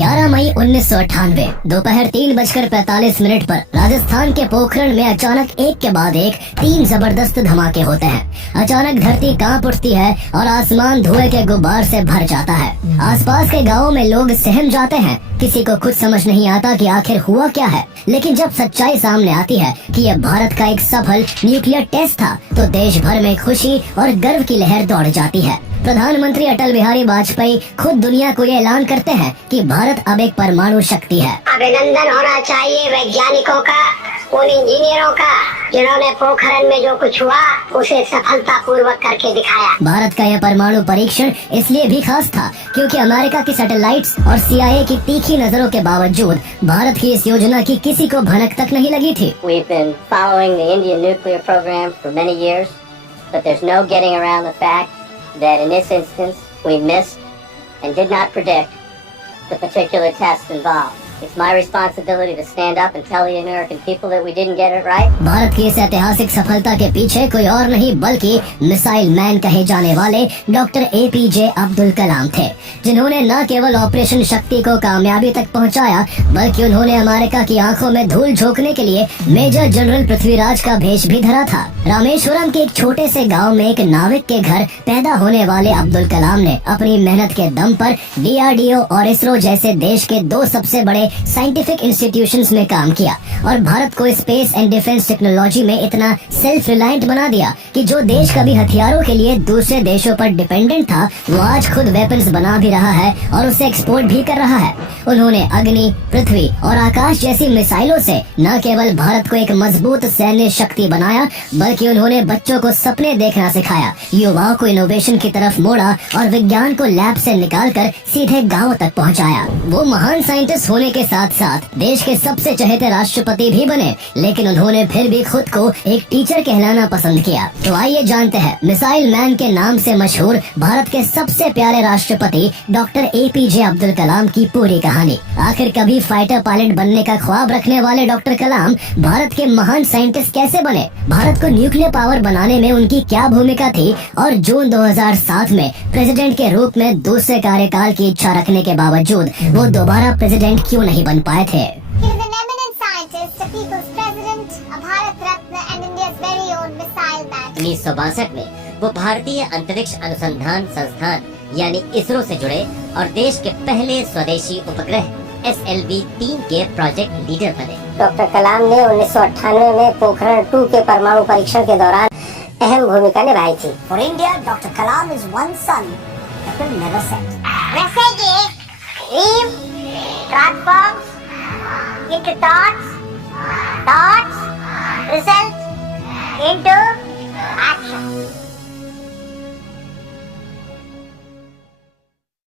11 मई 1998 दोपहर 3:45 पर राजस्थान के पोखरण में अचानक एक के बाद एक 3 जबरदस्त धमाके होते हैं। अचानक धरती कांप उठती है और आसमान धुएं के गुब्बार से भर जाता है। आसपास के गांवों में लोग सहम जाते हैं। किसी को कुछ समझ नहीं आता कि आखिर हुआ क्या है। लेकिन जब सच्चाई सामने आती है कि यह भारत का एक सफल न्यूक्लियर टेस्ट था, तो देश भर में खुशी और गर्व की लहर दौड़ जाती है। प्रधानमंत्री अटल बिहारी वाजपेयी खुद दुनिया को ये ऐलान करते हैं कि भारत अब एक परमाणु शक्ति है। अभिनंदन होना चाहिए वैज्ञानिकों का, उन इंजीनियरों का जिन्होंने पोखरण में जो कुछ हुआ उसे सफलतापूर्वक करके दिखाया। भारत का यह परमाणु परीक्षण इसलिए भी खास था क्योंकि अमेरिका की सैटेलाइट्स और CIA की तीखी नजरों के बावजूद भारत की इस योजना की किसी को भनक तक नहीं लगी थी। We've been following the Indian nuclear program for many years, but there's no getting around the fact that in this instance we missed and did not predict the particular test involved. It's my responsibility to stand up and tell the American people that we didn't get it right. Bharat की इस ऐतिहासिक सफलता के पीछे कोई और नहीं बल्कि मिसाइल मैन कहे जाने वाले डॉक्टर APJ अब्दुल कलाम थे, जिन्होंने न केवल ऑपरेशन शक्ति को कामयाबी तक पहुंचाया, बल्कि उन्होंने अमेरिका की आंखों में धूल झोंकने के लिए मेजर जनरल पृथ्वीराज का भेष भी धरा था। रामेश्वरम के एक छोटे से गाँव में एक नाविक के घर पैदा होने वाले अब्दुल कलाम ने अपनी मेहनत के दम पर DRDO और इसरो जैसे देश के 2 सबसे बड़े साइंटिफिक इंस्टीट्यूशंस में काम किया और भारत को स्पेस एंड डिफेंस टेक्नोलॉजी में इतना सेल्फ रिलायंट बना दिया कि जो देश कभी हथियारों के लिए दूसरे देशों पर डिपेंडेंट था, वो आज खुद वेपन्स बना भी रहा है और उसे एक्सपोर्ट भी कर रहा है। उन्होंने अग्नि, पृथ्वी और आकाश जैसी मिसाइलों से न केवल भारत को एक मजबूत सैन्य शक्ति बनाया, बल्कि उन्होंने बच्चों को सपने देखना सिखाया, युवाओं को इनोवेशन की तरफ मोड़ा और विज्ञान को लैब से निकालकर सीधे गाँव तक पहुँचाया। वो महान साइंटिस्ट होने के साथ साथ देश के सबसे चहेते राष्ट्रपति भी बने, लेकिन उन्होंने फिर भी खुद को एक टीचर कहलाना पसंद किया। तो आइए जानते हैं मिसाइल मैन के नाम से मशहूर भारत के सबसे प्यारे राष्ट्रपति डॉक्टर APJ अब्दुल कलाम की पूरी कहानी। आखिर कभी फाइटर पायलट बनने का ख्वाब रखने वाले डॉक्टर कलाम भारत के महान साइंटिस्ट कैसे बने, भारत को न्यूक्लियर पावर बनाने में उनकी क्या भूमिका थी और जून 2007 में प्रेसिडेंट के रूप में दूसरे कार्यकाल की इच्छा रखने के बावजूद वो दोबारा प्रेसिडेंट क्यों नहीं बन पाए थे। He is an eminent scientist, a people's president, a Bharat Ratna and India's very own missile man. 1962 में वो भारतीय अंतरिक्ष अनुसंधान संस्थान यानी इसरो से जुड़े और देश के पहले स्वदेशी उपग्रह SLV-3 के प्रोजेक्ट लीडर बने। डॉक्टर कलाम ने 1998 में पोखरण 2 के परमाणु परीक्षण के दौरान अहम भूमिका निभाई थी। For India, Dr. Kalam is one sun that will never set. वैसे ये dream transforms into thoughts, thoughts result into action.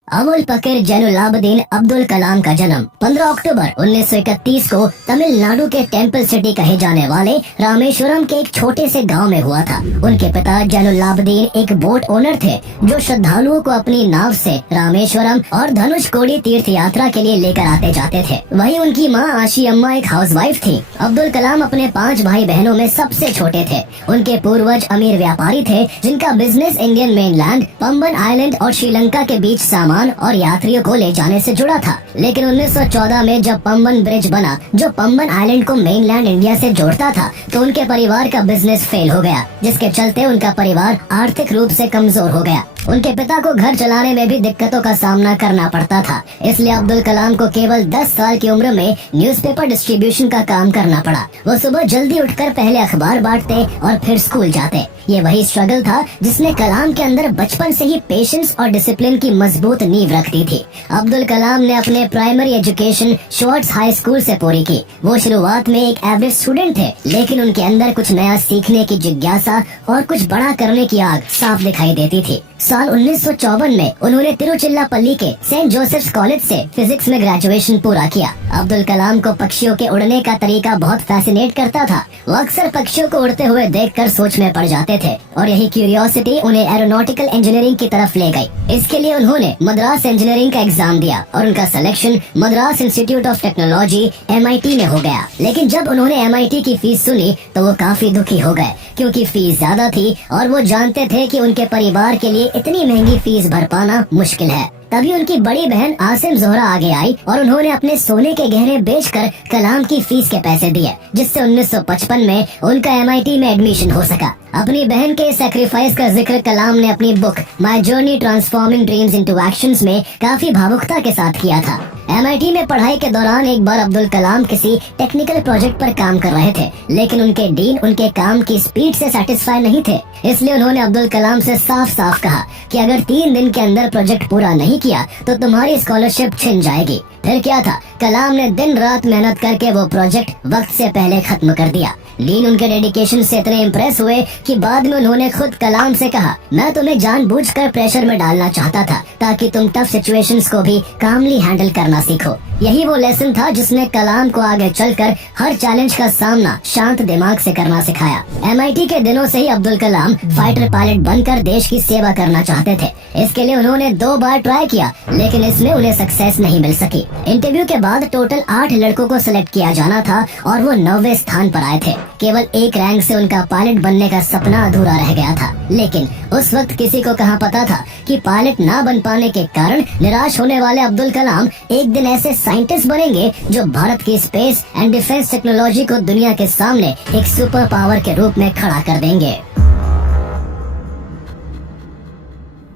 Abul पकीर जैनुलाब्दीन अब्दुल कलाम का जन्म 15 अक्टूबर 1931 को तमिलनाडु के टेम्पल सिटी कहे जाने वाले रामेश्वरम के एक छोटे से गांव में हुआ था। उनके पिता जैनुलाब्दीन एक बोट ओनर थे जो श्रद्धालुओं को अपनी नाव से रामेश्वरम और धनुषकोडी तीर्थ यात्रा के लिए लेकर आते जाते थे। वहीं उनकी मां आशी अम्मा एक हाउसवाइफ थी। अब्दुल कलाम अपने 5 भाई बहनों में सबसे छोटे थे। उनके पूर्वज अमीर व्यापारी थे जिनका business Indian mainland, Pamban island और श्रीलंका के बीच सामान और यात्रियों को ले जाने से जुड़ा था। लेकिन 1914 में जब पंबन ब्रिज बना जो पंबन आइलैंड को मेनलैंड इंडिया से जोड़ता था, तो उनके परिवार का बिजनेस फेल हो गया, जिसके चलते उनका परिवार आर्थिक रूप से कमजोर हो गया। उनके पिता को घर चलाने में भी दिक्कतों का सामना करना पड़ता था। इसलिए अब्दुल कलाम को केवल 10 साल की उम्र में न्यूज़पेपर डिस्ट्रीब्यूशन का काम करना पड़ा। वो सुबह जल्दी उठकर पहले अखबार बांटते और फिर स्कूल जाते। ये वही स्ट्रगल था जिसने कलाम के अंदर बचपन से ही पेशेंस और डिसिप्लिन की मजबूत नींव रखती थी। अब्दुल कलाम ने अपने primary education shorts high school से पूरी की। वो शुरुआत में एक एवरेज स्टूडेंट थे, लेकिन उनके अंदर कुछ नया सीखने की जिज्ञासा और कुछ बड़ा करने की आग साफ दिखाई देती थी। साल 1954 में उन्होंने तिरुचिरापल्ली के सेंट जोसेफ्स कॉलेज से फिजिक्स में ग्रेजुएशन पूरा किया। अब्दुल कलाम को पक्षियों के उड़ने का तरीका बहुत फैसिनेट करता था। वो अक्सर पक्षियों को उड़ते हुए देखकर सोच में पड़ जाते थे और यही क्यूरियोसिटी उन्हें एरोनॉटिकल इंजीनियरिंग की तरफ ले गई। इसके लिए उन्होंने मद्रास इंजीनियरिंग का एग्जाम दिया और उनका selection Madras institute of technology MIT में हो गया। लेकिन जब उन्होंने MIT की फीस सुनी तो वो काफी दुखी हो गए, क्योंकि फीस ज्यादा थी और वो जानते थे कि उनके परिवार के लिए इतनी महंगी फीस भर पाना मुश्किल है। तभी उनकी बड़ी बहन आसिम जोहरा आगे आई और उन्होंने अपने सोने के गहने बेचकर कलाम की फीस के पैसे दिए, जिससे 1955 में उनका MIT में एडमिशन हो सका। अपनी बहन के सैक्रिफाइस का जिक्र कलाम ने अपनी book my journey transforming dreams into actions में काफी भावुकता के साथ किया था। MIT में पढ़ाई के दौरान एक बार अब्दुल कलाम किसी टेक्निकल प्रोजेक्ट पर काम कर रहे थे, लेकिन उनके डीन उनके काम की स्पीड से सेटिस्फाई नहीं थे। इसलिए उन्होंने अब्दुल कलाम से साफ साफ कहा कि अगर 3 दिन के अंदर प्रोजेक्ट पूरा नहीं किया तो तुम्हारी स्कॉलरशिप छिन जाएगी। फिर क्या था, कलाम ने दिन रात मेहनत करके वो प्रोजेक्ट वक्त से पहले खत्म कर दिया। डीन उनके डेडिकेशन से इतने इम्प्रेस हुए कि बाद में उन्होंने खुद कलाम से कहा, मैं तुम्हें जानबूझकर प्रेशर में डालना चाहता था ताकि तुम टफ सिचुएशंस को भी कामली हैंडल करना सीखो। यही वो लेसन था जिसने कलाम को आगे चलकर हर चैलेंज का सामना शांत दिमाग से करना सिखाया। MIT के दिनों से ही अब्दुल कलाम फाइटर पायलट बनकर देश की सेवा करना चाहते थे। इसके लिए उन्होंने 2 बार ट्राई किया, लेकिन इसमें उन्हें सक्सेस नहीं मिल सकी। इंटरव्यू के बाद टोटल 8 लड़कों को सिलेक्ट किया जाना था और वो 9वें स्थान पर आए थे। केवल 1 रैंक से उनका पायलट बनने का सपना अधूरा रह गया था। लेकिन उस वक्त किसी को कहाँ पता था कि पायलट ना बन पाने के कारण निराश होने वाले अब्दुल कलाम एक दिन ऐसे साइंटिस्ट बनेंगे जो भारत की स्पेस एंड डिफेंस टेक्नोलॉजी को दुनिया के सामने एक सुपर पावर के रूप में खड़ा कर देंगे।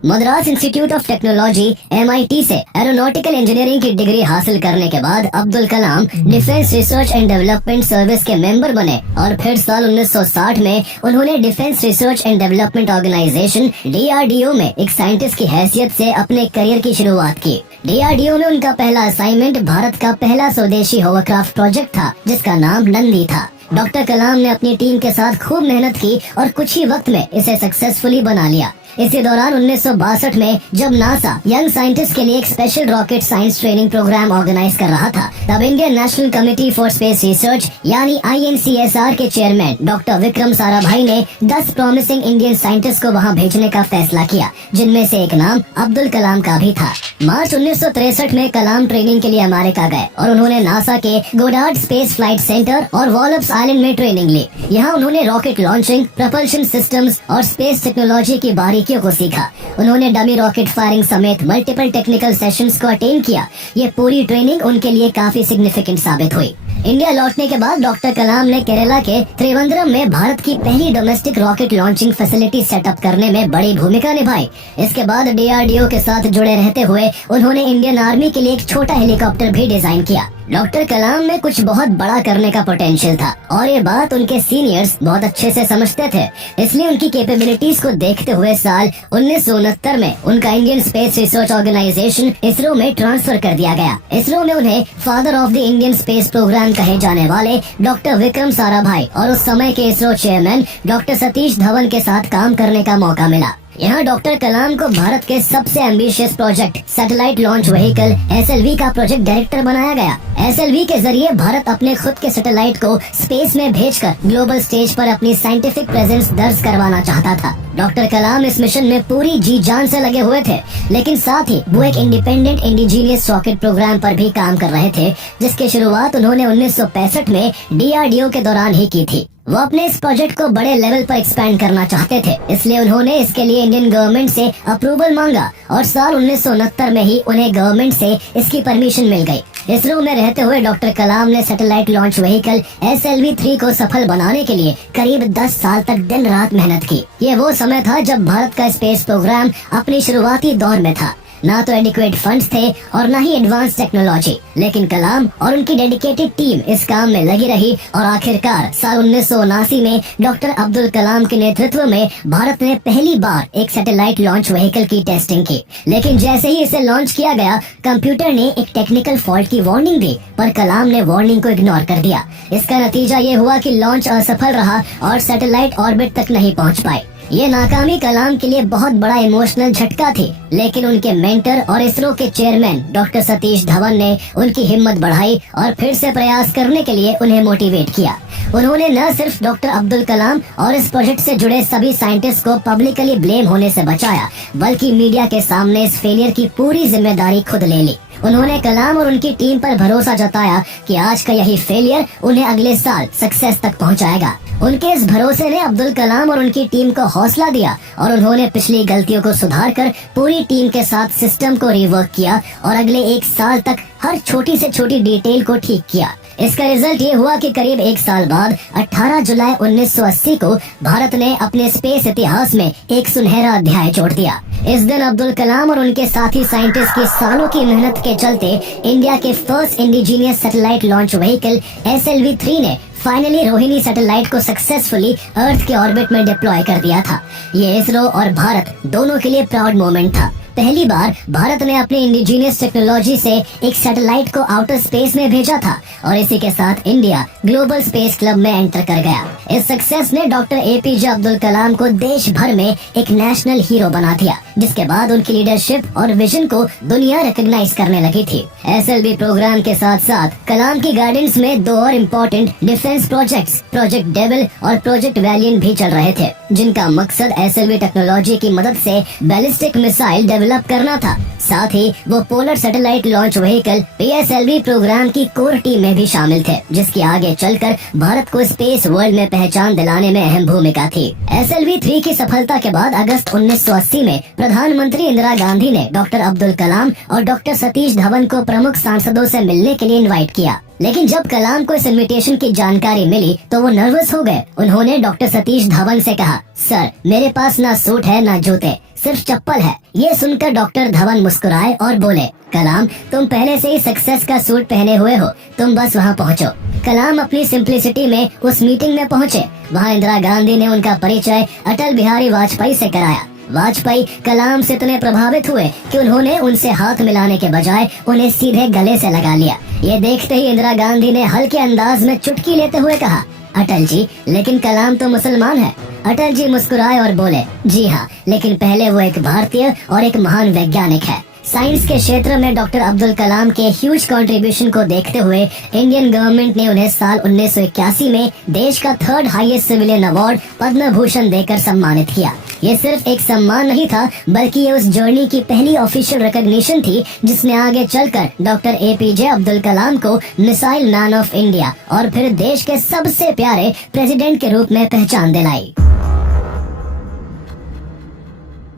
Madras institute of technology MIT से एरोनॉटिकल इंजीनियरिंग की डिग्री हासिल करने के बाद Abdul Kalam defence research and development service के मेंबर बने और फिर साल 1960 में उन्होंने defence research and development organisation DRDO में एक साइंटिस्ट की हैसियत से अपने करियर की शुरुआत की। DRDO में उनका पहला असाइनमेंट भारत का पहला स्वदेशी होवरक्राफ्ट प्रोजेक्ट था, जिसका नाम नंदी था। डॉक्टर कलाम ने अपनी टीम के साथ खूब मेहनत की और कुछ ही वक्त में इसे सक्सेसफुली बना लिया। इसी दौरान 1962 में जब नासा यंग साइंटिस्ट के लिए एक special rocket science training programme organise कर रहा था, तब Indian National Committee for Space Research यानी INCSR के चेयरमैन डॉक्टर विक्रम साराभाई ने 10 प्रॉमिसिंग इंडियन साइंटिस्ट को वहां भेजने का फैसला किया, जिनमें से एक नाम अब्दुल कलाम का भी था। मार्च 1963 में कलाम ट्रेनिंग के लिए अमेरिका गए और उन्होंने नासा के गोडार्ड स्पेस फ्लाइट सेंटर और वॉलप्स आइलैंड में ट्रेनिंग ली। यहाँ उन्होंने रॉकेट लॉन्चिंग, प्रपल्शन सिस्टम्स और स्पेस टेक्नोलॉजी की बारीकियों को सीखा। उन्होंने डमी रॉकेट फायरिंग समेत मल्टीपल टेक्निकल सेशंस को अटेंड किया। ये पूरी ट्रेनिंग उनके लिए काफी सिग्निफिकेंट साबित हुई। इंडिया लौटने के बाद डॉक्टर कलाम ने केरला के त्रिवेंद्रम में भारत की पहली domestic rocket launching facility setup करने में बड़ी भूमिका निभाई। इसके बाद DRDO के साथ जुड़े रहते हुए उन्होंने इंडियन आर्मी के लिए एक छोटा हेलीकॉप्टर भी डिजाइन किया। डॉक्टर कलाम में कुछ बहुत बड़ा करने का पोटेंशियल था और ये बात उनके सीनियर्स बहुत अच्छे से समझते थे। इसलिए उनकी कैपेबिलिटीज को देखते हुए साल 1969 में उनका Indian Space Research Organisation ISRO में ट्रांसफर कर दिया गया। ISRO में उन्हें father of the Indian space programme कहे जाने वाले डॉक्टर विक्रम साराभाई और उस समय के ISRO chairman doctor Satish Dhawan के साथ काम करने का मौका मिला। यहाँ डॉक्टर कलाम को भारत के सबसे ambitious project satellite launch vehicle SLV का प्रोजेक्ट डायरेक्टर बनाया गया। SLV के जरिए भारत अपने खुद के सैटेलाइट को स्पेस में भेजकर ग्लोबल स्टेज पर अपनी साइंटिफिक प्रेजेंस दर्ज करवाना चाहता था। डॉक्टर कलाम इस मिशन में पूरी जी जान से लगे हुए थे, लेकिन साथ ही वो एक इंडिपेंडेंट इंडिजीनियस रॉकेट प्रोग्राम पर भी काम कर रहे थे, जिसकी शुरुआत उन्होंने 1965 में DRDO के दौरान ही की थी। वो अपने इस प्रोजेक्ट को बड़े लेवल पर एक्सपैंड करना चाहते थे, इसलिए उन्होंने इसके लिए इंडियन गवर्नमेंट से अप्रूवल मांगा और साल 1969 में ही उन्हें गवर्नमेंट से इसकी परमिशन मिल गई। ISRO में रहते हुए डॉक्टर कलाम ने सैटेलाइट लॉन्च व्हीकल SLV-3 को सफल बनाने के लिए करीब 10 साल तक दिन रात मेहनत की। ये वो समय था जब भारत का स्पेस प्रोग्राम अपनी शुरुआती दौर में था। ना तो एडिक्वेट फंड्स थे और ना ही एडवांस टेक्नोलॉजी, लेकिन कलाम और उनकी डेडिकेटेड टीम इस काम में लगी रही और आखिरकार साल 1979 में डॉक्टर अब्दुल कलाम के नेतृत्व में भारत ने पहली बार एक सैटेलाइट लॉन्च व्हीकल की टेस्टिंग की। लेकिन जैसे ही इसे लॉन्च किया गया, कंप्यूटर ने एक टेक्निकल फॉल्ट की वार्निंग दी, पर कलाम ने वार्निंग को इग्नोर कर दिया। इसका नतीजा ये हुआ कि लॉन्च असफल रहा और सैटेलाइट ऑर्बिट तक नहीं पहुंच पाई। ये नाकामी कलाम के लिए बहुत बड़ा इमोशनल झटका थी, लेकिन उनके मेंटर और ISRO के चेयरमैन डॉक्टर सतीश धवन ने उनकी हिम्मत बढ़ाई और फिर से प्रयास करने के लिए उन्हें मोटिवेट किया। उन्होंने न सिर्फ डॉक्टर अब्दुल कलाम और इस प्रोजेक्ट से जुड़े सभी साइंटिस्ट को पब्लिकली ब्लेम होने से बचाया, बल्कि मीडिया के सामने इस फेलियर की पूरी जिम्मेदारी खुद ले ली। उन्होंने कलाम और उनकी टीम पर भरोसा जताया कि आज का यही फेलियर उन्हें अगले साल सक्सेस तक पहुंचाएगा। उनके इस भरोसे ने अब्दुल कलाम और उनकी टीम को हौसला दिया और उन्होंने पिछली गलतियों को सुधार कर पूरी टीम के साथ सिस्टम को रिवर्क किया और अगले 1 साल तक हर छोटी से छोटी डिटेल को ठीक किया। इसका रिजल्ट ये हुआ कि करीब 1 साल बाद 18 जुलाई 1980 को भारत ने अपने स्पेस इतिहास में एक सुनहरा अध्याय जोड़ दिया। इस दिन अब्दुल कलाम और उनके साथी साइंटिस्ट की सालों की मेहनत के चलते इंडिया के first indigenous satellite launch vehicle SLV-3 ने फाइनली रोहिणी सैटेलाइट को सक्सेसफुली अर्थ के ऑर्बिट में डिप्लॉय कर दिया था। ये इसरो और भारत दोनों के लिए प्राउड मोमेंट था। पहली बार भारत ने अपने इंडिजीनियस टेक्नोलॉजी से एक सैटेलाइट को आउटर स्पेस में भेजा था और इसी के साथ इंडिया ग्लोबल स्पेस क्लब में एंटर कर गया। इस सक्सेस ने डॉक्टर APJ अब्दुल कलाम को देश भर में एक नेशनल हीरो बना दिया, जिसके बाद उनकी लीडरशिप और विजन को दुनिया रिकॉग्नाइज करने लगी थी। SLV प्रोग्राम के साथ साथ कलाम की गाइडेंस में 2 और important defence projects, project devil और प्रोजेक्ट वैलिएंट भी चल रहे थे, जिनका मकसद SLV टेक्नोलॉजी की मदद से बैलिस्टिक मिसाइल डेवलप करना था। साथ ही वो polar satellite launch vehicle PSLV programme की कोर टीम में भी शामिल थे, जिसकी आगे चलकर भारत को स्पेस वर्ल्ड में पहचान दिलाने में अहम भूमिका थी। SLV-3 की सफलता के बाद अगस्त 1980 में प्रधानमंत्री इंदिरा गांधी ने डॉक्टर अब्दुल कलाम और डॉक्टर सतीश धवन को प्रमुख सांसदों से मिलने के लिए इनवाइट किया। लेकिन जब कलाम को इस इनविटेशन की जानकारी मिली तो वो नर्वस हो गए। उन्होंने डॉक्टर सतीश धवन से कहा, सर मेरे पास ना सूट है ना जूते, सिर्फ चप्पल है। ये सुनकर डॉक्टर धवन मुस्कुराए और बोले, कलाम तुम पहले से ही सक्सेस का सूट पहने हुए हो, तुम बस वहाँ पहुँचो। कलाम अपनी सिंप्लिसिटी में उस मीटिंग में पहुँचे। वहाँ इंदिरा गांधी ने उनका परिचय अटल बिहारी वाजपेयी से कराया। वाजपेयी कलाम से इतने प्रभावित हुए कि उन्होंने उनसे हाथ मिलाने के बजाय उन्हें सीधे गले से लगा लिया। ये देखते ही इंदिरा गांधी ने हल्के अंदाज में चुटकी लेते हुए कहा, अटल जी लेकिन कलाम तो मुसलमान है। अटल जी मुस्कुराए और बोले, जी हाँ, लेकिन पहले वो एक भारतीय और एक महान वैज्ञानिक है। साइंस के क्षेत्र में डॉक्टर अब्दुल कलाम के ह्यूज कंट्रीब्यूशन को देखते हुए इंडियन गवर्नमेंट ने उन्हें साल 1981 में देश का 3rd highest civilian award Padma Bhushan देकर सम्मानित किया। ये सिर्फ एक सम्मान नहीं था, बल्कि ये उस जर्नी की पहली ऑफिशियल रिकॉग्निशन थी जिसने आगे चलकर डॉक्टर APJ अब्दुल कलाम को मिसाइल मैन ऑफ इंडिया और फिर देश के सबसे प्यारे प्रेसिडेंट के रूप में पहचान दिलाई।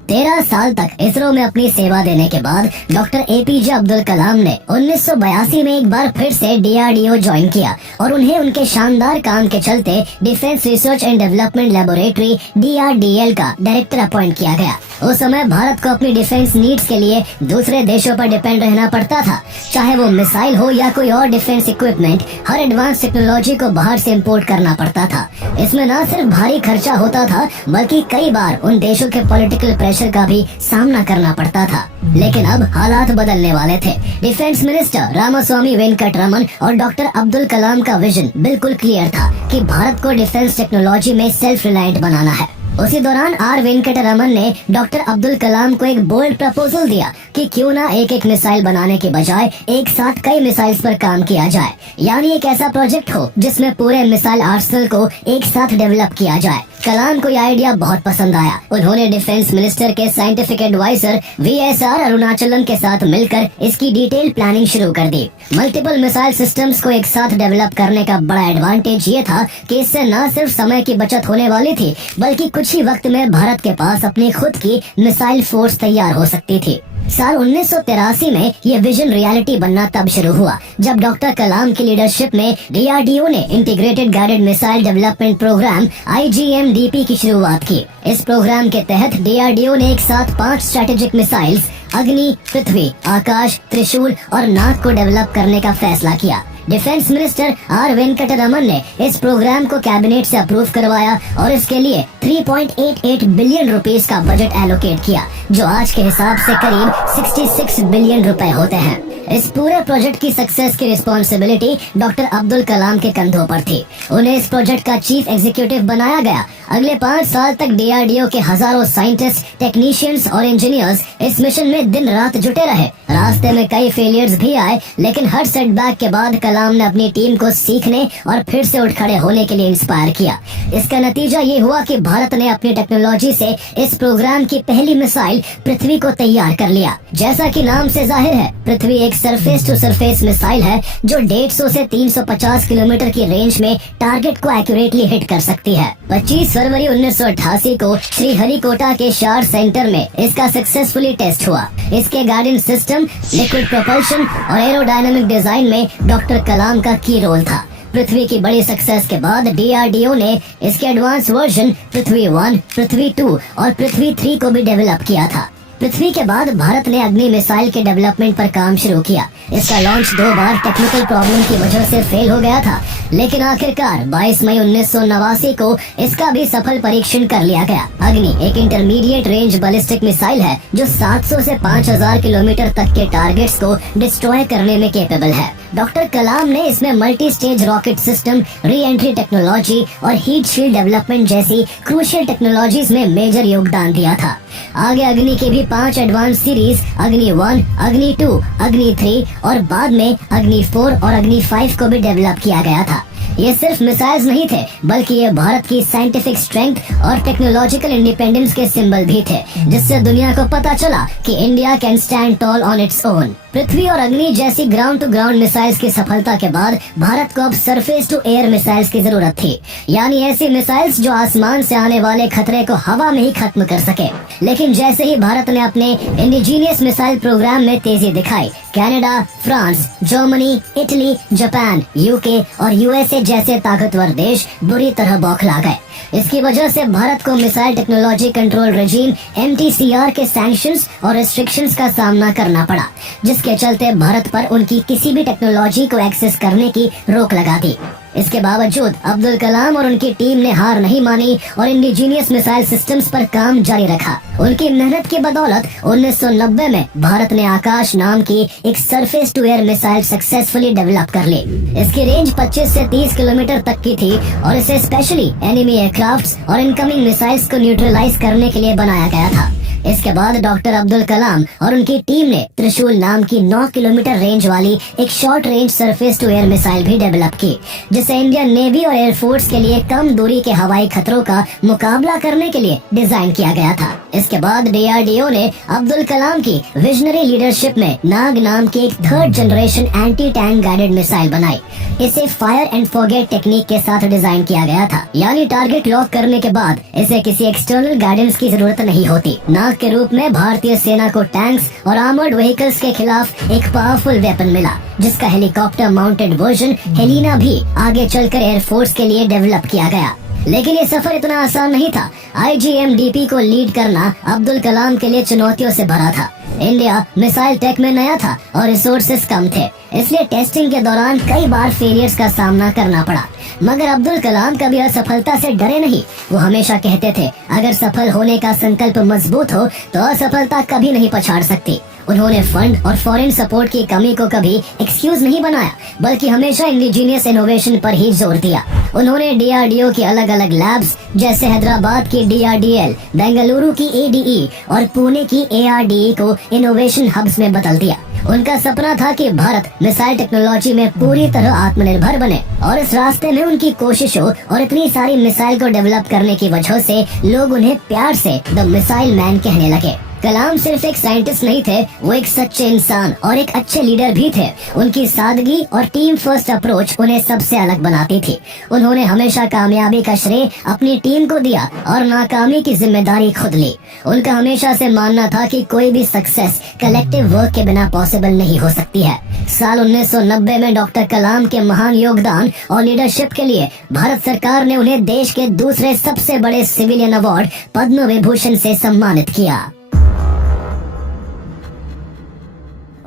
13 साल तक इसरो में अपनी सेवा देने के बाद डॉक्टर APJ अब्दुल कलाम ने 1982 में एक बार फिर से DRDO ज्वाइन किया और उन्हें उनके शानदार काम के चलते defence research and development laboratory DRDL का डायरेक्टर अपॉइंट किया गया। उस समय भारत को अपनी डिफेंस नीड्स के लिए दूसरे देशों पर डिपेंड रहना पड़ता था, चाहे वो मिसाइल हो या कोई और डिफेंस इक्विपमेंट। हर एडवांस टेक्नोलॉजी को बाहर से इम्पोर्ट करना पड़ता था। इसमें न सिर्फ भारी खर्चा होता था, बल्कि कई बार उन देशों के पॉलिटिकल प्रेशर का भी सामना करना पड़ता था। लेकिन अब हालात बदलने वाले थे। डिफेंस मिनिस्टर रामास्वामी वेंकटरमन और डॉक्टर अब्दुल कलाम का विजन बिल्कुल क्लियर था कि भारत को डिफेंस टेक्नोलॉजी में सेल्फ रिलायंट बनाना है। उसी दौरान R वेंकटरमन ने डॉक्टर अब्दुल कलाम को एक बोल्ड प्रपोजल दिया कि क्यों ना एक मिसाइल बनाने के बजाय एक साथ कई मिसाइल्स पर काम किया जाए, यानी एक ऐसा प्रोजेक्ट हो जिसमें पूरे मिसाइल आर्सेनल को एक साथ डेवलप किया जाए। कलाम को यह आइडिया बहुत पसंद आया। उन्होंने डिफेंस मिनिस्टर के साइंटिफिक एडवाइजर VSR अरुणाचलम के साथ मिलकर इसकी डिटेल प्लानिंग शुरू कर दी। मल्टीपल मिसाइल सिस्टम्स को एक साथ डेवलप करने का बड़ा एडवांटेज ये था कि इससे न सिर्फ समय की बचत होने वाली थी, बल्कि कुछ ही वक्त में भारत के पास अपनी खुद की मिसाइल फोर्स तैयार हो सकती थी। साल 1983 में ये विजन रियलिटी बनना तब शुरू हुआ जब डॉक्टर कलाम की लीडरशिप में DRDO ने integrated guided missile development programme IGMDP की शुरुआत की। इस प्रोग्राम के तहत DRDO ने एक साथ 5 स्ट्रेटेजिक मिसाइल्स अग्नि, पृथ्वी, आकाश, त्रिशूल और नाग को डेवलप करने का फैसला किया। डिफेंस मिनिस्टर R वेंकटरमन ने इस प्रोग्राम को कैबिनेट से अप्रूव करवाया और इसके लिए 3.88 बिलियन रुपीस का बजट एलोकेट किया, जो आज के हिसाब से करीब 66 बिलियन रुपए होते हैं। इस पूरे प्रोजेक्ट की सक्सेस की रिस्पॉन्सिबिलिटी डॉक्टर अब्दुल कलाम के कंधों पर थी। उन्हें इस प्रोजेक्ट का चीफ एग्जीक्यूटिव बनाया गया। अगले 5 साल तक DRDO के हजारों साइंटिस्ट, टेक्नीशियंस और इंजीनियर्स इस मिशन में दिन रात जुटे रहे। रास्ते में कई फेलियर्स भी आए, लेकिन हर सेटबैक के बाद कलाम ने अपनी टीम को सीखने और फिर से उठ खड़े होने के लिए इंस्पायर किया। इसका नतीजा ये हुआ कि भारत ने अपनी टेक्नोलॉजी से इस प्रोग्राम की पहली मिसाइल पृथ्वी को तैयार कर लिया। जैसा कि नाम से जाहिर है, पृथ्वी एक सरफेस टू सरफेस मिसाइल है जो 150 से 350 किलोमीटर की रेंज में टारगेट को एक्यूरेटली हिट कर सकती है। 25 फरवरी 1988 को श्रीहरिकोटा के शार सेंटर में इसका सक्सेसफुली टेस्ट हुआ। इसके गाइडेंस सिस्टम, लिक्विड प्रोपल्शन और एरोडायनामिक डिजाइन में डॉक्टर कलाम का की रोल था। पृथ्वी की बड़ी सक्सेस के बाद DRDO ने इसके एडवांस वर्जन पृथ्वी 1, पृथ्वी 2 और पृथ्वी 3 को भी डेवलप किया था। पृथ्वी के बाद भारत ने अग्नि मिसाइल के डेवलपमेंट पर काम शुरू किया। इसका लॉन्च 2 बार टेक्निकल प्रॉब्लम की वजह से फेल हो गया था, लेकिन आखिरकार 22 मई 1989 को इसका भी सफल परीक्षण कर लिया गया। अग्नि एक इंटरमीडिएट रेंज बैलिस्टिक मिसाइल है जो 700 से 5000 किलोमीटर तक के टारगेट्स को डिस्ट्रॉय करने में केपेबल है। डॉक्टर कलाम ने इसमें multi stage rocket system, re entry technology और हीट शील्ड डेवलपमेंट जैसी क्रूशियल टेक्नोलॉजीज में मेजर योगदान दिया था। आगे अग्नि के भी 5 एडवांस सीरीज अग्नि 1, अग्नि 2, अग्नि 3 और बाद में अग्नि 4 और अग्नि 5 को भी डेवलप किया गया था। ये सिर्फ मिसाइल्स नहीं थे, बल्कि ये भारत की साइंटिफिक स्ट्रेंथ और टेक्नोलॉजिकल इंडिपेंडेंस के सिंबल भी थे, जिससे दुनिया को पता चला कि India can stand tall on its own. Prithvi और अग्नि जैसी ग्राउंड टू ग्राउंड मिसाइल्स की सफलता के बाद भारत को अब सरफेस टू एयर मिसाइल्स की जरूरत थी, यानी ऐसी मिसाइल्स जो आसमान से आने वाले खतरे को हवा में ही खत्म कर सके। लेकिन जैसे ही भारत ने अपने इंडिजीनियस मिसाइल प्रोग्राम में तेजी दिखाई, Canada, France, Germany, Italy, Japan, UK और USA जैसे ताकतवर देश बुरी तरह बौखला गए। इसकी वजह से भारत को missile technology control regime MTCR के सैंक्शंस और रिस्ट्रिक्शंस का सामना करना पड़ा, जिसके चलते भारत पर उनकी किसी भी टेक्नोलॉजी को एक्सेस करने की रोक लगा दी। इसके बावजूद अब्दुल कलाम और उनकी टीम ने हार नहीं मानी और इंडिजीनियस मिसाइल सिस्टम्स पर काम जारी रखा। उनकी मेहनत की बदौलत 1990 में भारत ने आकाश नाम की एक surface to air missile successfully develop कर ली। इसकी रेंज 25 से 30 किलोमीटर तक की थी और इसे स्पेशली एनिमी एयरक्राफ्ट्स और इनकमिंग मिसाइल्स को न्यूट्रलाइज करने के लिए बनाया गया था। इसके बाद डॉक्टर अब्दुल कलाम और उनकी टीम ने त्रिशूल नाम की 9 किलोमीटर रेंज वाली एक short range surface to air missile भी डेवलप की, जिसे इंडियन नेवी और एयरफोर्स के लिए कम दूरी के हवाई खतरों का मुकाबला करने के लिए डिजाइन किया गया था। इसके बाद DRDO ने अब्दुल कलाम की विजनरी लीडरशिप में नाग नाम की एक 3rd generation anti tank guided missile बनाई। इसे फायर एंड फॉरगेट टेक्निक के साथ डिजाइन किया गया था, यानी टारगेट लॉक करने के बाद इसे किसी एक्सटर्नल गाइडेंस की जरूरत नहीं होती। नाग के रूप में भारतीय सेना को टैंक्स और आर्मर्ड व्हीकल्स के खिलाफ एक पावरफुल वेपन मिला, जिसका हेलीकॉप्टर माउंटेड वर्जन हेलिना भी आगे चलकर एयरफोर्स के लिए डेवलप किया गया। लेकिन ये सफर इतना आसान नहीं था। IGMDP को लीड करना अब्दुल कलाम के लिए चुनौतियों से भरा था। इंडिया मिसाइल टेक में नया था और रिसोर्सेस कम थे, इसलिए टेस्टिंग के दौरान कई बार फेलियर्स का सामना करना पड़ा। मगर अब्दुल कलाम कभी असफलता से डरे नहीं। वो हमेशा कहते थे, अगर सफल होने का संकल्प मजबूत हो तो असफलता कभी नहीं पछाड़ सकती। उन्होंने फंड और फॉरेन सपोर्ट की कमी को कभी एक्सक्यूज नहीं बनाया, बल्कि हमेशा इंडिजीनियस इनोवेशन पर ही जोर दिया। उन्होंने DRDO की अलग अलग लैब्स जैसे हैदराबाद की DRDL, बेंगलुरु की ADE और पुणे की ARDE को इनोवेशन हब्स में बदल दिया। उनका सपना था कि भारत मिसाइल टेक्नोलॉजी में पूरी तरह आत्मनिर्भर बने, और इस रास्ते में उनकी कोशिशों और इतनी सारी मिसाइल को डेवलप करने की वजह से लोग उन्हें प्यार से द मिसाइल मैन कहने लगे। कलाम सिर्फ एक साइंटिस्ट नहीं थे, वो एक सच्चे इंसान और एक अच्छे लीडर भी थे। उनकी सादगी और टीम फर्स्ट अप्रोच उन्हें सबसे अलग बनाती थी। उन्होंने हमेशा कामयाबी का श्रेय अपनी टीम को दिया और नाकामी की जिम्मेदारी खुद ली। उनका हमेशा से मानना था कि कोई भी सक्सेस कलेक्टिव वर्क के बिना पॉसिबल नहीं हो सकती है। साल 1990 में डॉक्टर कलाम के महान योगदान और लीडरशिप के लिए भारत सरकार ने उन्हें देश के दूसरे सबसे बड़े सिविलियन अवार्ड पद्म विभूषण से सम्मानित किया।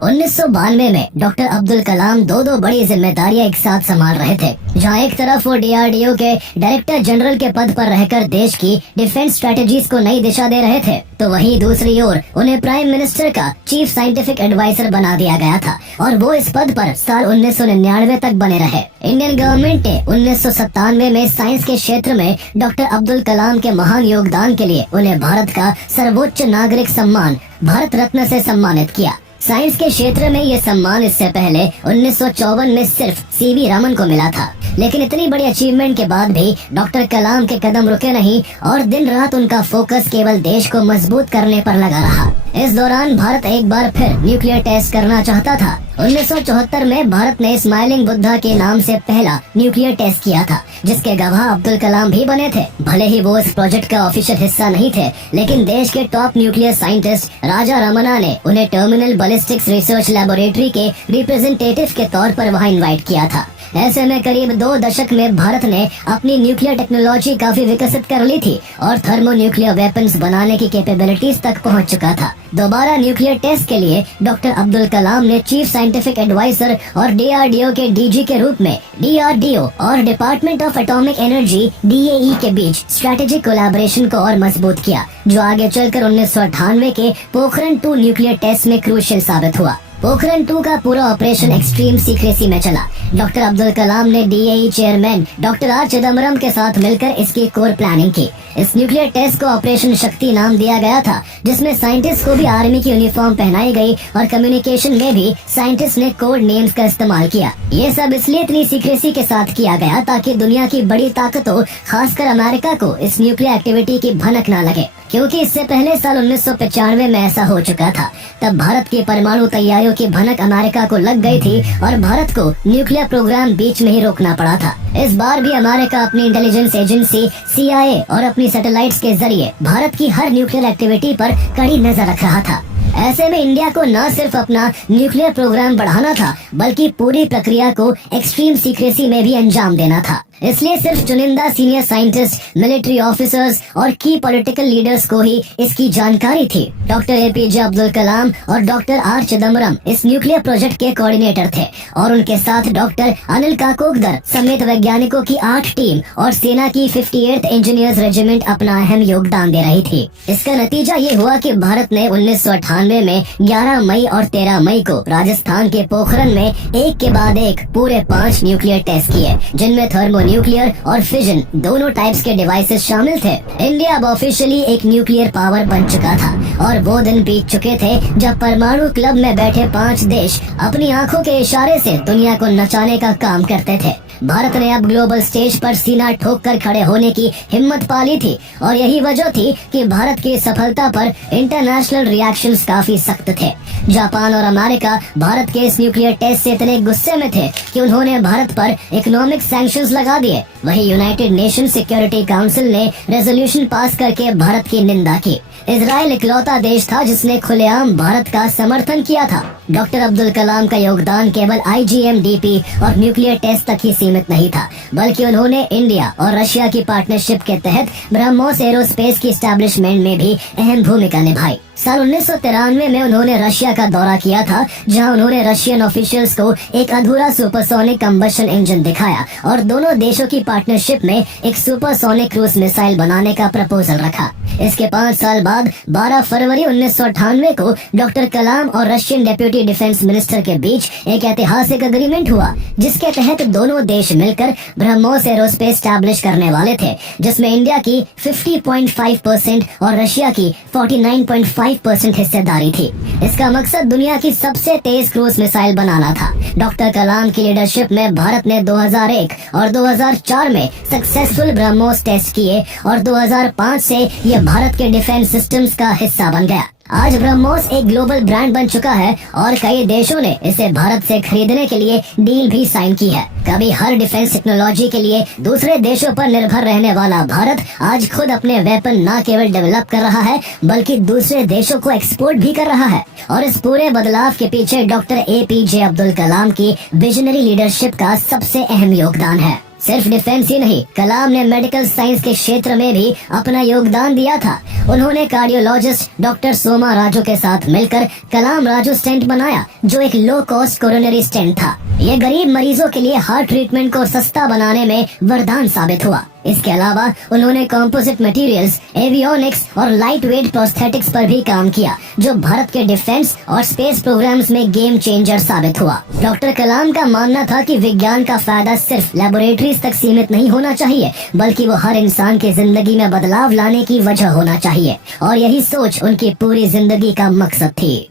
1992 में डॉक्टर अब्दुल कलाम दो बड़ी जिम्मेदारियां एक साथ संभाल रहे थे। जहां एक तरफ वो DRDO के डायरेक्टर जनरल के पद पर रहकर देश की डिफेंस स्ट्रेटजीज को नई दिशा दे रहे थे, तो वहीं दूसरी ओर उन्हें प्राइम मिनिस्टर का चीफ साइंटिफिक एडवाइजर बना दिया गया था और वो इस पद पर साल 1999 तक बने रहे। इंडियन गवर्नमेंट ने 1997 में साइंस के क्षेत्र में डॉक्टर अब्दुल कलाम के महान योगदान के लिए उन्हें भारत का सर्वोच्च नागरिक सम्मान भारत रत्न से सम्मानित किया। साइंस के क्षेत्र में ये सम्मान इससे पहले 1954 में सिर्फ CV रमन को मिला था, लेकिन इतनी बड़ी अचीवमेंट के बाद भी डॉक्टर कलाम के कदम रुके नहीं और दिन रात उनका फोकस केवल देश को मजबूत करने पर लगा रहा। इस दौरान भारत एक बार फिर न्यूक्लियर टेस्ट करना चाहता था। 1974 में भारत ने स्माइलिंग बुद्धा के नाम से पहला न्यूक्लियर टेस्ट किया था, जिसके गवाह अब्दुल कलाम भी बने थे। भले ही वो इस प्रोजेक्ट का ऑफिशियल हिस्सा नहीं थे, लेकिन देश के top nuclear scientist Raja Ramanna ने उन्हें टर्मिनल बैलिस्टिक्स रिसर्च लेबोरेटरी के रिप्रेजेंटेटिव के तौर पर वहां इनवाइट किया था। ऐसे में करीब 2 दशक में भारत ने अपनी न्यूक्लियर टेक्नोलॉजी काफी विकसित कर ली थी और थर्मो न्यूक्लियर वेपन्स बनाने की कैपेबिलिटीज तक पहुंच चुका था। दोबारा न्यूक्लियर टेस्ट के लिए डॉक्टर अब्दुल कलाम ने चीफ साइंटिफिक एडवाइजर और DRDO के DG के रूप में DRDO और department of atomic energy DAE के बीच स्ट्रेटेजिक कोलैबोरेशन को और मजबूत किया, जो आगे चलकर 1998 के पोखरण 2 न्यूक्लियर टेस्ट में क्रूशियल साबित हुआ। पोखरण 2 का पूरा ऑपरेशन एक्सट्रीम सीक्रेसी में चला। डॉक्टर अब्दुल कलाम ने DAE chairman doctor R Chidambaram के साथ मिलकर इसकी कोर प्लानिंग की। इस न्यूक्लियर टेस्ट को ऑपरेशन शक्ति नाम दिया गया था, जिसमें साइंटिस्ट को भी आर्मी की यूनिफॉर्म पहनाई गई और कम्युनिकेशन में भी साइंटिस्ट ने कोड नेम्स का इस्तेमाल किया। ये सब इसलिए इतनी सीक्रेसी के साथ किया गया ताकि दुनिया की बड़ी ताकतों, खासकर अमेरिका को इस न्यूक्लियर एक्टिविटी की भनक न लगे, क्योंकि इससे पहले साल 1995 में ऐसा हो चुका था। तब भारत की परमाणु तैयारियों की भनक अमेरिका को लग गई थी और भारत को न्यूक्लियर प्रोग्राम बीच में ही रोकना पड़ा था। इस बार भी अमेरिका अपनी इंटेलिजेंस एजेंसी CIA और अपनी सैटेलाइट्स के जरिए भारत की हर न्यूक्लियर एक्टिविटी पर कड़ी नजर रख रहा था। ऐसे में इंडिया को न सिर्फ अपना न्यूक्लियर प्रोग्राम बढ़ाना था, बल्कि पूरी प्रक्रिया को एक्सट्रीम सीक्रेसी में भी अंजाम देना था। इसलिए सिर्फ चुनिंदा सीनियर साइंटिस्ट, मिलिट्री ऑफिसर्स और की पॉलिटिकल लीडर्स को ही इसकी जानकारी थी। डॉक्टर APJ अब्दुल कलाम और डॉक्टर R चिदम्बरम इस न्यूक्लियर प्रोजेक्ट के कोऑर्डिनेटर थे और उनके साथ डॉक्टर अनिल काकोदकर समेत वैज्ञानिकों की 8 टीम और सेना की 58th इंजीनियर्स रेजिमेंट अपना अहम योगदान दे रही थी। इसका नतीजा ये हुआ कि भारत ने 1998 में 11 मई और 13 मई को राजस्थान के पोखरण में एक के बाद एक पूरे 5 न्यूक्लियर टेस्ट किए, जिनमें थर्मो न्यूक्लियर और फिजन दोनों टाइप्स के डिवाइसेस शामिल थे। इंडिया अब ऑफिशियली एक न्यूक्लियर पावर बन चुका था और वो दिन बीत चुके थे जब परमाणु क्लब में बैठे 5 देश अपनी आंखों के इशारे से दुनिया को नचाने का काम करते थे। भारत ने अब ग्लोबल स्टेज पर सीना ठोक कर खड़े होने की हिम्मत पा ली थी और यही वजह थी कि भारत की सफलता पर इंटरनेशनल रिएक्शंस काफी सख्त थे। जापान और अमेरिका भारत के इस न्यूक्लियर टेस्ट से इतने गुस्से में थे कि उन्होंने भारत पर इकोनॉमिक सैंक्शंस लगा दिए। वहीं यूनाइटेड नेशन सिक्योरिटी काउंसिल ने रेजोल्यूशन पास करके भारत की निंदा की। इजराइल इकलौता देश था जिसने खुलेआम भारत का समर्थन किया था। डॉक्टर अब्दुल कलाम का योगदान केवल IGM-DP और न्यूक्लियर टेस्ट तक ही सीमित नहीं था, बल्कि उन्होंने इंडिया और रशिया की पार्टनरशिप के तहत ब्रह्मोस एरोस्पेस की एस्टैब्लिशमेंट में भी अहम भूमिका निभाई। साल 1993 में उन्होंने रशिया का दौरा किया था, जहां उन्होंने रशियन ऑफिशियल्स को एक अधूरा सुपरसोनिक कंबशन इंजन दिखाया और दोनों देशों की पार्टनरशिप में एक सुपरसोनिक क्रूज मिसाइल बनाने का प्रपोजल रखा। इसके 5 साल बाद 12 फरवरी 1998 को डॉक्टर कलाम और रशियन डेप्यूटी डिफेंस मिनिस्टर के बीच एक ऐतिहासिक एग्रीमेंट हुआ, जिसके तहत दोनों देश मिलकर ब्रह्मोस एरोस्पेस स्टैब्लिश करने वाले थे, जिसमें इंडिया की 50.5% और रशिया की 49.5% हिस्सेदारी थी। इसका मकसद दुनिया की सबसे तेज क्रूज मिसाइल बनाना था। डॉक्टर कलाम की लीडरशिप में भारत ने 2001 और 2004 में सक्सेसफुल ब्रह्मोस टेस्ट किए और 2005 से यह भारत के डिफेंस सिस्टम्स का हिस्सा बन गया। आज ब्रह्मोस एक ग्लोबल ब्रांड बन चुका है और कई देशों ने इसे भारत से खरीदने के लिए डील भी साइन की है। कभी हर डिफेंस टेक्नोलॉजी के लिए दूसरे देशों पर निर्भर रहने वाला भारत आज खुद अपने वेपन न केवल डेवलप कर रहा है, बल्कि दूसरे देशों को एक्सपोर्ट भी कर रहा है। और इस पूरे बदलाव के पीछे डॉक्टर APJ अब्दुल कलाम की विजनरी लीडरशिप का सबसे अहम योगदान है। सिर्फ डिफेंस ही नहीं, कलाम ने मेडिकल साइंस के क्षेत्र में भी अपना योगदान दिया था। उन्होंने कार्डियोलॉजिस्ट डॉक्टर सोमा राजू के साथ मिलकर कलाम राजू स्टेंट बनाया, जो एक लो कॉस्ट कोरोनरी स्टेंट था। ये गरीब मरीजों के लिए हार्ट ट्रीटमेंट को सस्ता बनाने में वरदान साबित हुआ। इसके अलावा उन्होंने कंपोजिट मटेरियल्स, एवियोनिक्स और लाइट वेट प्रोस्थेटिक्स पर भी काम किया, जो भारत के डिफेंस और स्पेस प्रोग्राम्स में गेम चेंजर साबित हुआ। डॉक्टर कलाम का मानना था कि विज्ञान का फायदा सिर्फ लेबोरेटरीज तक सीमित नहीं होना चाहिए, बल्कि वो हर इंसान की जिंदगी में बदलाव लाने की वजह होना चाहिए, और यही सोच उनकी पूरी जिंदगी का मकसद थी।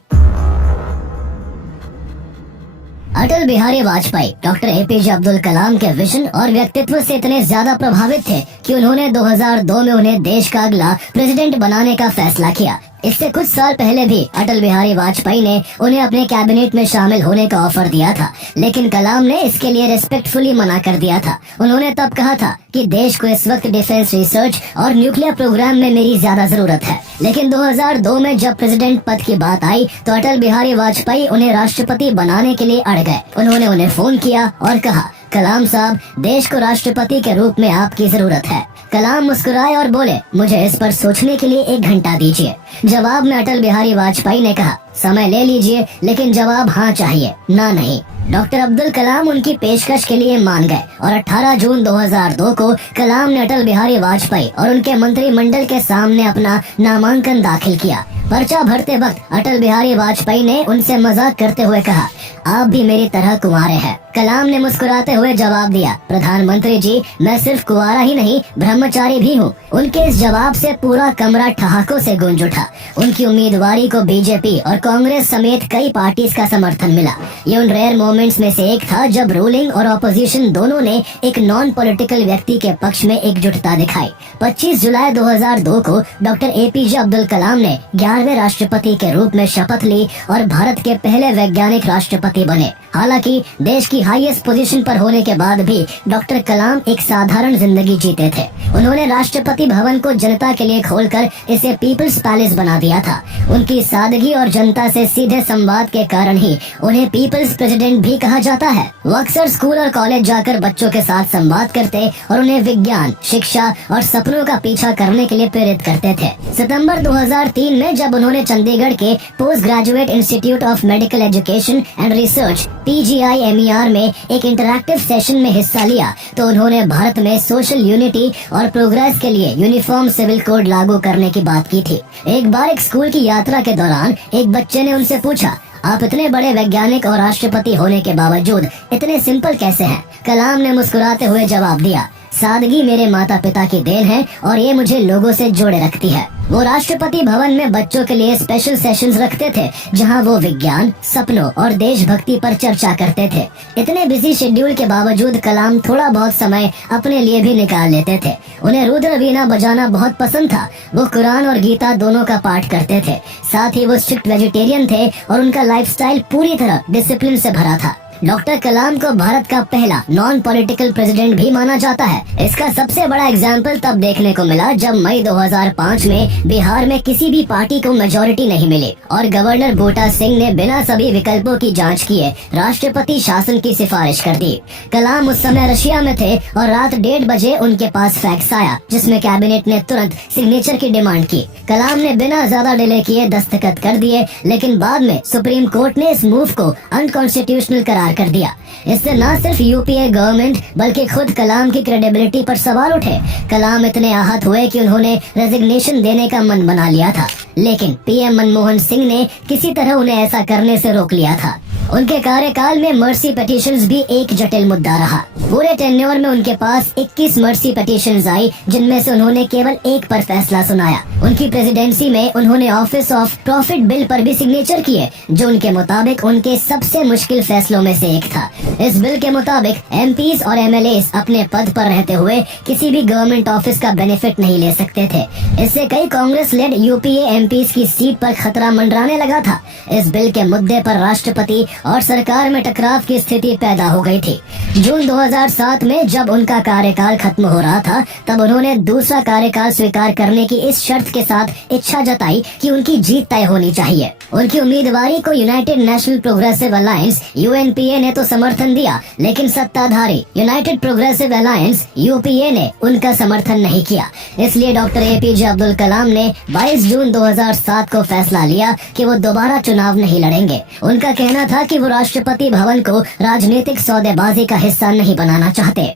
अटल बिहारी वाजपेयी डॉक्टर एपीजे अब्दुल कलाम के विजन और व्यक्तित्व से इतने ज्यादा प्रभावित थे कि उन्होंने 2002 में उन्हें देश का अगला प्रेसिडेंट बनाने का फैसला किया। इससे कुछ साल पहले भी अटल बिहारी वाजपेयी ने उन्हें अपने कैबिनेट में शामिल होने का ऑफर दिया था, लेकिन कलाम ने इसके लिए रिस्पेक्टफुली मना कर दिया था। उन्होंने तब कहा था कि देश को इस वक्त डिफेंस रिसर्च और न्यूक्लियर प्रोग्राम में मेरी ज्यादा जरूरत है। लेकिन 2002 में जब प्रेसिडेंट पद की बात आई तो अटल बिहारी वाजपेयी उन्हें राष्ट्रपति बनाने के लिए अड़ गए। उन्होंने उन्हें फोन किया और कहा, कलाम साहब, देश को राष्ट्रपति के रूप में आपकी जरूरत है। कलाम मुस्कुराए और बोले, मुझे इस पर सोचने के लिए 1 घंटा दीजिए। जवाब में अटल बिहारी वाजपेयी ने कहा, समय ले लीजिए, लेकिन जवाब हाँ चाहिए, ना नहीं। डॉक्टर अब्दुल कलाम उनकी पेशकश के लिए मान गए और 18 जून 2002 को कलाम ने अटल बिहारी वाजपेयी और उनके मंत्रिमंडल के सामने अपना नामांकन दाखिल किया। पर्चा भरते वक्त अटल बिहारी वाजपेयी ने उनसे मजाक करते हुए कहा, आप भी मेरी तरह कुंवारे हैं। कलाम ने मुस्कुराते हुए जवाब दिया, प्रधानमंत्री जी, मैं सिर्फ कुंवारा ही नहीं, ब्रह्मचारी भी हूँ। उनके इस जवाब से पूरा कमरा ठहाकों से गूंज उठा। उनकी उम्मीदवारी को बीजेपी और कांग्रेस समेत कई पार्टीज का समर्थन मिला। ये उन रेयर मोमेंट्स में से एक था जब रूलिंग और ऑपोजिशन दोनों ने एक नॉन पॉलिटिकल व्यक्ति के पक्ष में एकजुटता दिखाई। 25 जुलाई 2002 को डॉक्टर एपीजे अब्दुल कलाम ने 11वें राष्ट्रपति के रूप में शपथ ली और भारत के पहले वैज्ञानिक राष्ट्रपति बने। हालांकि देश की हाईएस्ट पोजीशन पर होने के बाद भी डॉक्टर कलाम एक साधारण जिंदगी जीते थे। उन्होंने राष्ट्रपति भवन को जनता के लिए खोलकर इसे पीपल्स पैलेस बना दिया था। उनकी सादगी और जनता से सीधे संवाद के कारण ही उन्हें पीपल्स प्रेसिडेंट भी कहा जाता है। वो अक्सर स्कूल और कॉलेज जाकर बच्चों के साथ संवाद करते और उन्हें विज्ञान, शिक्षा और सपनों का पीछा करने के लिए प्रेरित करते थे। सितंबर 2003 में जब उन्होंने चंडीगढ़ के post graduate institute of medical education and research PGIMER में एक इंटरैक्टिव सेशन में हिस्सा लिया तो उन्होंने भारत में सोशल यूनिटी और प्रोग्रेस के लिए यूनिफॉर्म सिविल कोड लागू करने की बात की थी। एक बार एक स्कूल की यात्रा के दौरान एक बच्चे ने उनसे पूछा, आप इतने बड़े वैज्ञानिक और राष्ट्रपति होने के बावजूद इतने सिंपल कैसे हैं? कलाम ने मुस्कुराते हुए जवाब दिया, सादगी मेरे माता पिता की देन है और ये मुझे लोगों से जोड़े रखती है। वो राष्ट्रपति भवन में बच्चों के लिए स्पेशल सेशंस रखते थे जहां वो विज्ञान, सपनों और देशभक्ति पर चर्चा करते थे। इतने बिजी शेड्यूल के बावजूद कलाम थोड़ा बहुत समय अपने लिए भी निकाल लेते थे। उन्हें रुद्र वीणा बजाना बहुत पसंद था। वो कुरान और गीता दोनों का पाठ करते थे। साथ ही वो स्ट्रिक्ट वेजिटेरियन थे और उनका लाइफस्टाइल पूरी तरह डिसिप्लिन से भरा था। डॉक्टर कलाम को भारत का पहला नॉन पॉलिटिकल प्रेसिडेंट भी माना जाता है। इसका सबसे बड़ा एग्जाम्पल तब देखने को मिला जब मई 2005 में बिहार में किसी भी पार्टी को मेजोरिटी नहीं मिली और गवर्नर बूटा सिंह ने बिना सभी विकल्पों की जांच किए राष्ट्रपति शासन की सिफारिश कर दी। कलाम उस समय रशिया में थे और रात 1:30 बजे उनके पास फैक्स आया जिसमें कैबिनेट ने तुरंत सिग्नेचर की डिमांड की। कलाम ने बिना ज्यादा डिले किए दस्तखत कर दिए, लेकिन बाद में सुप्रीम कोर्ट ने इस मूव को अनकॉन्स्टिट्यूशनल करार कर दिया। इससे न सिर्फ यूपीए गवर्नमेंट बल्कि खुद कलाम की क्रेडिबिलिटी पर सवाल उठे। कलाम इतने आहत हुए कि उन्होंने रेजिग्नेशन देने का मन बना लिया था, लेकिन पीएम मनमोहन सिंह ने किसी तरह उन्हें ऐसा करने से रोक लिया था। उनके कार्यकाल में मर्सी पिटीशंस भी एक जटिल मुद्दा रहा। पूरे टेन्योर में उनके पास 21 मर्सी पिटीशंस आई जिनमें से उन्होंने केवल एक पर फैसला सुनाया। उनकी प्रेसिडेंसी में उन्होंने ऑफिस ऑफ प्रॉफिट बिल पर भी सिग्नेचर किए जो उनके मुताबिक उनके सबसे मुश्किल फैसलों में से एक था। इस बिल के मुताबिक एमपीज और एमएलएस अपने पद पर रहते हुए किसी भी गवर्नमेंट ऑफिस का बेनिफिट नहीं ले सकते थे। इससे कई कांग्रेस लेड यूपीए एमपीज की सीट पर खतरा मंडराने लगा था। इस बिल के मुद्दे पर राष्ट्रपति और सरकार में टकराव की स्थिति पैदा हो गई थी। जून 2007 में जब उनका कार्यकाल खत्म हो रहा था तब उन्होंने दूसरा कार्यकाल स्वीकार करने की इस शर्त के साथ इच्छा जताई कि उनकी जीत तय होनी चाहिए। उनकी उम्मीदवारी को United national progressive alliance UNPA ने तो समर्थन दिया, लेकिन सत्ताधारी यूनाइटेड प्रोग्रेसिव अलायंस UPA ने उनका समर्थन नहीं किया। इसलिए डॉक्टर एपीजे अब्दुल कलाम ने 22 जून 2007 को फैसला लिया कि वो दोबारा चुनाव नहीं लड़ेंगे। उनका कहना था कि वो राष्ट्रपति भवन को राजनीतिक सौदेबाजी का हिस्सा नहीं बनाना चाहते।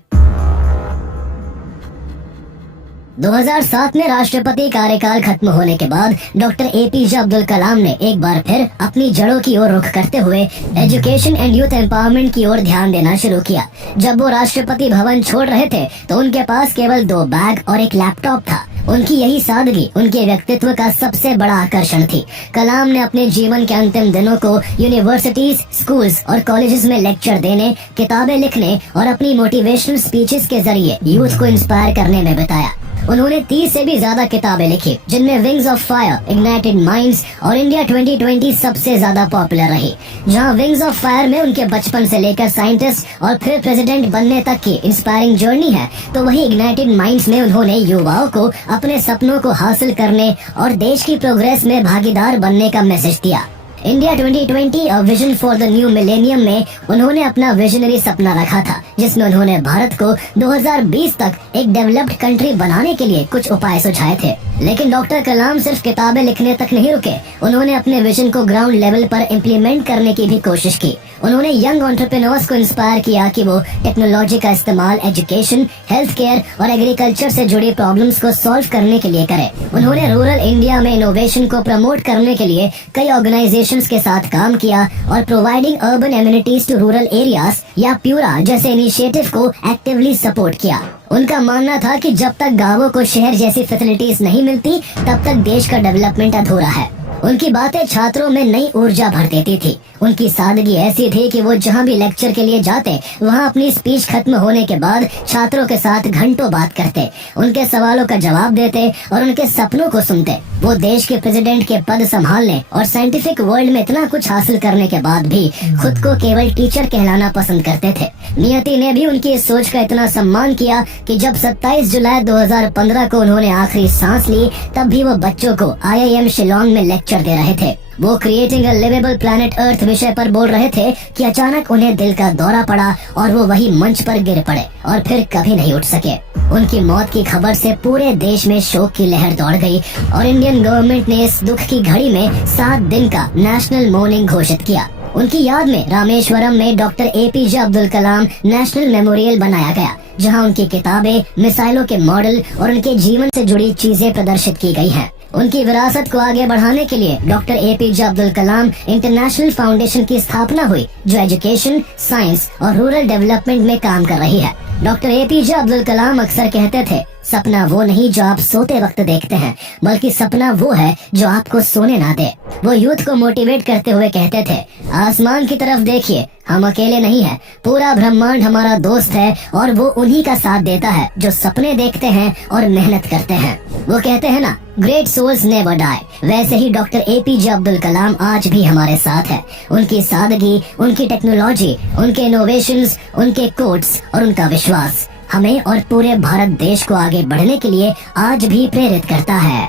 2007 में राष्ट्रपति कार्यकाल खत्म होने के बाद डॉक्टर एपीजे अब्दुल कलाम ने एक बार फिर अपनी जड़ों की ओर रुख करते हुए एजुकेशन एंड यूथ एम्पावरमेंट की ओर ध्यान देना शुरू किया। जब वो राष्ट्रपति भवन छोड़ रहे थे तो उनके पास केवल 2 बैग और एक लैपटॉप था। उनकी यही सादगी उनके व्यक्तित्व का सबसे बड़ा आकर्षण थी। कलाम ने अपने जीवन के अंतिम दिनों को यूनिवर्सिटीज, स्कूल्स और कॉलेजेस में लेक्चर देने, किताबें लिखने और अपनी मोटिवेशनल स्पीचेस के जरिए यूथ को इंस्पायर करने में बिताया। उन्होंने 30 से भी ज्यादा किताबें लिखी, जिनमें wings of fire, ignited minds और इंडिया 2020 सबसे ज्यादा पॉपुलर रही। जहां विंग्स ऑफ फायर में उनके बचपन से लेकर साइंटिस्ट और फिर प्रेसिडेंट बनने तक की इंस्पायरिंग जर्नी है, तो वही इग्नाइटेड माइंड्स में उन्होंने युवाओं को अपने सपनों को हासिल करने और देश की प्रोग्रेस में भागीदार बनने का मैसेज दिया। इंडिया 2020 और vision for the new millennium में उन्होंने अपना विजनरी सपना रखा था, जिसमें उन्होंने भारत को 2020 तक एक डेवलप्ड कंट्री बनाने के लिए कुछ उपाय सुझाए थे। लेकिन डॉक्टर कलाम सिर्फ किताबें लिखने तक नहीं रुके, उन्होंने अपने विजन को ग्राउंड लेवल पर इम्प्लीमेंट करने की भी कोशिश की। उन्होंने यंग एंटरप्रेन्योर्स को इंस्पायर किया कि वो टेक्नोलॉजी का इस्तेमाल एजुकेशन, हेल्थ केयर और एग्रीकल्चर से जुड़ी प्रॉब्लम्स को सॉल्व करने के लिए करें। उन्होंने रूरल इंडिया में इनोवेशन को प्रमोट करने के लिए कई ऑर्गेनाइजेशंस के साथ काम किया और providing urban amenities to rural areas या प्यूरा जैसे इनिशिएटिव को एक्टिवली सपोर्ट किया। उनका मानना था कि जब तक गांवों को शहर जैसी फैसिलिटीज नहीं मिलती, तब तक देश का डेवलपमेंट अधूरा है। उनकी बातें छात्रों में नई ऊर्जा भर देती थी। उनकी सादगी ऐसी थी कि वो जहाँ भी लेक्चर के लिए जाते, वहाँ अपनी स्पीच खत्म होने के बाद छात्रों के साथ घंटों बात करते, उनके सवालों का जवाब देते और उनके सपनों को सुनते। वो देश के प्रेसिडेंट के पद संभालने और साइंटिफिक वर्ल्ड में इतना कुछ हासिल करने के बाद भी खुद को केवल टीचर कहलाना पसंद करते थे। नियति ने भी उनकी इस सोच का इतना सम्मान किया कि जब 27 जुलाई 2015 को उन्होंने आखिरी सांस ली, तब भी वो बच्चों को IIM शिलोंग में लेक्चर दे रहे थे। वो creating a liveable planet earth विषय पर बोल रहे थे कि अचानक उन्हें दिल का दौरा पड़ा और वो वही मंच पर गिर पड़े और फिर कभी नहीं उठ सके। उनकी मौत की खबर से पूरे देश में शोक की लहर दौड़ गई और इंडियन गवर्नमेंट ने इस दुख की घड़ी में 7 दिन का नेशनल मॉर्निंग घोषित किया। उनकी याद में रामेश्वरम में डॉक्टर APJ अब्दुल कलाम नेशनल मेमोरियल बनाया गया, जहां उनकी किताबें, मिसाइलों के मॉडल और उनके जीवन से जुड़ी चीजें प्रदर्शित की गई हैं। उनकी विरासत को आगे बढ़ाने के लिए डॉक्टर APJ अब्दुल कलाम इंटरनेशनल फाउंडेशन की स्थापना हुई, जो एजुकेशन, साइंस और रूरल डेवलपमेंट में काम कर रही है। डॉक्टर APJ अब्दुल कलाम अक्सर कहते थे, सपना वो नहीं जो आप सोते वक्त देखते हैं, बल्कि सपना वो है जो आपको सोने ना दे। वो यूथ को मोटिवेट करते हुए कहते थे, आसमान की तरफ देखिए, हम अकेले नहीं हैं, पूरा ब्रह्मांड हमारा दोस्त है और वो उन्हीं का साथ देता है जो सपने देखते हैं और मेहनत करते हैं। वो कहते हैं ना, ग्रेट सोल्स नेवर डाई। वैसे ही डॉक्टर APJ अब्दुल कलाम आज भी हमारे साथ है। उनकी सादगी, उनकी टेक्नोलॉजी, उनके इनोवेशंस, उनके कोट्स और उनका विश्वास हमें और पूरे भारत देश को आगे बढ़ने के लिए आज भी प्रेरित करता है।